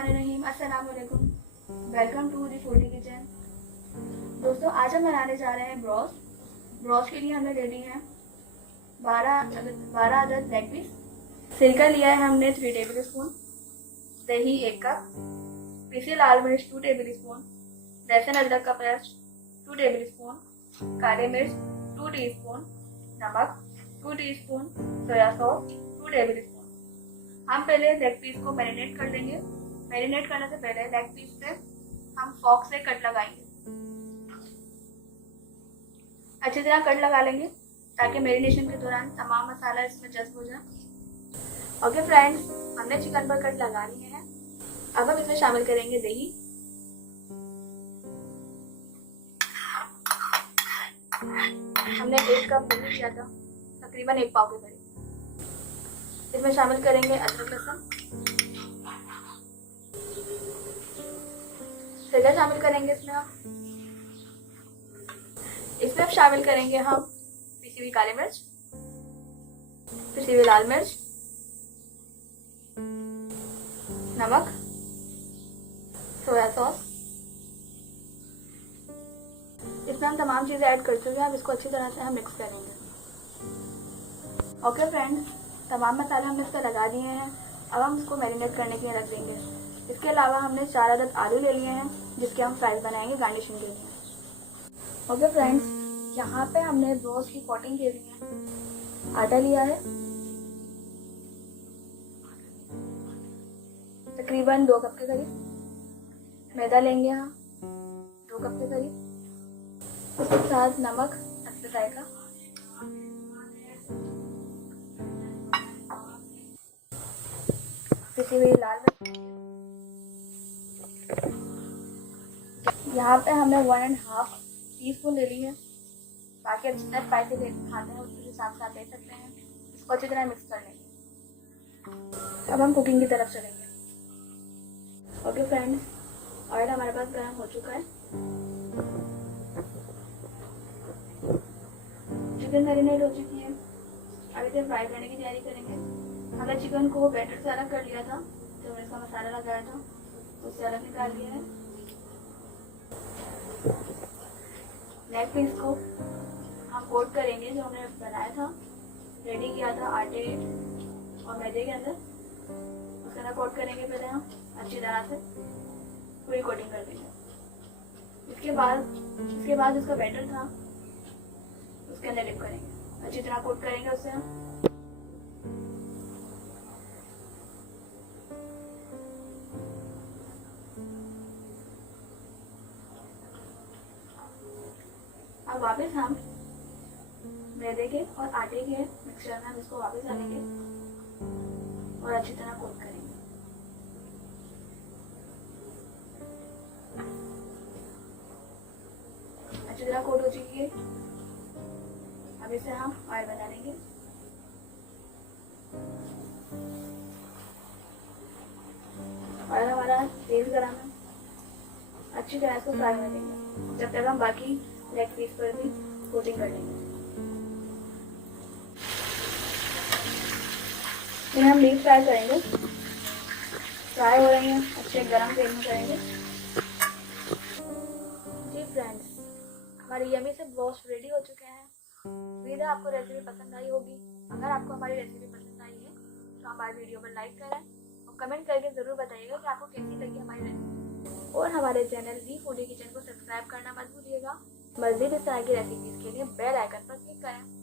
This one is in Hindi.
बिस्मिल्लाहिर्रहमानिर्रहीम। अस्सलाम वालेकुम। Welcome to the foodie kitchen. दोस्तों, आज हम बनाने जा रहे हैं ब्रोस्ट के लिए हमने ले ली है 12 अदद लेग पीस। सिरका लिया है हमने 3 टेबल स्पून, दही 1 कप, पीसी लाल मिर्च 2 टेबल स्पून, लहसुन अदरक का पेस्ट 2 टेबल स्पून, काले मिर्च 2 टीस्पून, नमक 2 teaspoon, soya sauce 2 table spoon. हम पहले लेग पीस को मैरिनेट कर लेंगे। मैरिनेट करने से पहले लेग पीस पे हम फॉर्क से कट लगाएंगे। अच्छी तरह कट लगा लेंगे ताकि मैरिनेशन के दौरान तमाम मसाला इसमें जज्ब हो जाए। ओके फ्रेंड्स, हमने चिकन पर कट लगा लिए हैं। अब हम इसमें शामिल करेंगे दही। हमने 1 कप दही लिया था, तकरीबन 1 पाव के करीब। इसमें शामिल करेंगे अदरक लहसुन, सिरका शामिल करेंगे इसमें अब शामिल करेंगे हम पिसी हुई काली मिर्च, पिसी हुई लाल मिर्च, नमक, सोया सॉस। इसमें हम तमाम चीजें ऐड कर चुके हैं। अब इसको अच्छी तरह से हम मिक्स करेंगे। ओके फ्रेंड्स, तमाम मसाले हमने इस पर लगा दिए हैं। अब हम इसको मैरिनेट करने के लिए रख देंगे। इसके अलावा हमने 4 अदद आलू ले लिए हैं जिसके हम फ्राइज बनाएंगे गार्निशिंग के लिए। ओके फ्रेंड्स, यहाँ पे हमने ब्रोस्ट की कोटिंग के लिए आटा लिया है, तकरीबन 2 कप के करीब। मैदा लेंगे हम 2 कप के करीब। उसके साथ नमक अपने जायका, पिसी हुई लाल मिर्च। यहाँ पे हमने 1.5 टीस्पून ले ली है। बाकी आप जितना स्पाइसी खाते हैं उसके हिसाब से आप ले सकते हैं। इसको अच्छी तरह मिक्स कर लेंगे। अब हम कुकिंग की तरफ चलेंगे। ओके फ्रेंड्स, ऑयल हमारे पास गर्म हो चुका है। चिकन मैरिनेट हो चुकी है। अब इसे फ्राई करने की तैयारी करेंगे। हमने चिकन को बैटर से अलग कर लिया था, जब हमने इसका मसाला लगाया था उससे अलग निकाल लिया है। लेग पीस को हम कोट करेंगे, जो हमने बनाया था, रेडी किया था आटे और मैदे के अंदर। उसके अंदर कोट करेंगे पहले हम अच्छी तरह से, पूरी कोटिंग कर देंगे। इसके बाद उसका बैटर था उसके अंदर डिप करेंगे, अच्छी तरह कोट करेंगे उससे हम। अब वापस हम मैदे के और आटे के मिक्सचर में हम इसको वापस डालेंगे और अच्छी तरह कोट करेंगे। अच्छी तरह कोट हो चुकी है। अब इसे हम ऑयल बना लेंगे। ऑयल हमारा तेज गरम है। अच्छी तरह इसको फ्राई कर लेंगे जब तक हम बाकी लेग पीस पर भी कोटिंग कर लेंगे। इन्हें हम डीप फ्राई करेंगे। फ्राई हो रही हैं, अच्छे गरम तेल में करेंगे। जी फ्रेंड्स, हमारी यम्मी से ब्रोस्ट रेडी हो चुके हैं। उम्मीद है आपको रेसिपी पसंद आई होगी। अगर आपको हमारी रेसिपी पसंद आई है तो हमारी वीडियो पर लाइक करें और कमेंट करके ज़रूर बताइएगा कि आपको कैसी लगी हमारी रेसिपी। और हमारे चैनल दी फूडी किचन को सब्सक्राइब करना मत भूलिएगा। मज़ीद इस तरह की रेसिपीज़ के लिए बेल आइकन पर क्लिक करें।